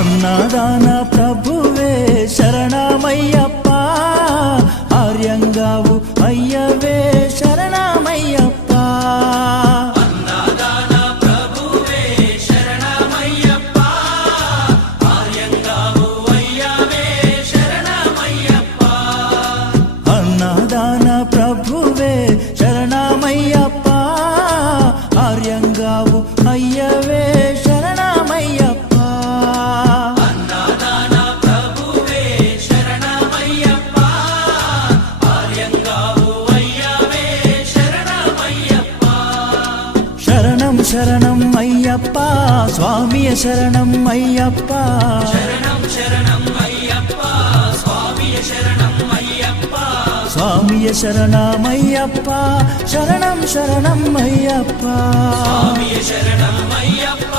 అన్నదాన ప్రభువే శరణమయ్యప్ప, ఆర్యంగావు అయ్యవే శరణమయ్యప్ప. అన్నదాన ప్రభువే శరణమయ్యప్ప, ఆర్యంగావు అయ్యవే శరణమయ్యప్ప. అన్నదాన ప్రభువే శరణమయ్యప్ప, ఆర్యంగావు అయ్యవే శరణమయ్యప్ప. అన్నదాన ప్రభువే శరణమయ్యప్ప, ఆర్యంగావు అయ్యవే శరణమయ్యప్ప. శరణం శరణం అయ్యప్ప, స్వామియ శరణం అయ్యప్ప. శరణం శరణం అయ్యప్ప, స్వామియ శరణం అయ్యప్ప. స్వామియ శరణమయ్యప్ప, శరణం శరణం అయ్యప్ప. స్వామియ శరణం అయ్యప్ప.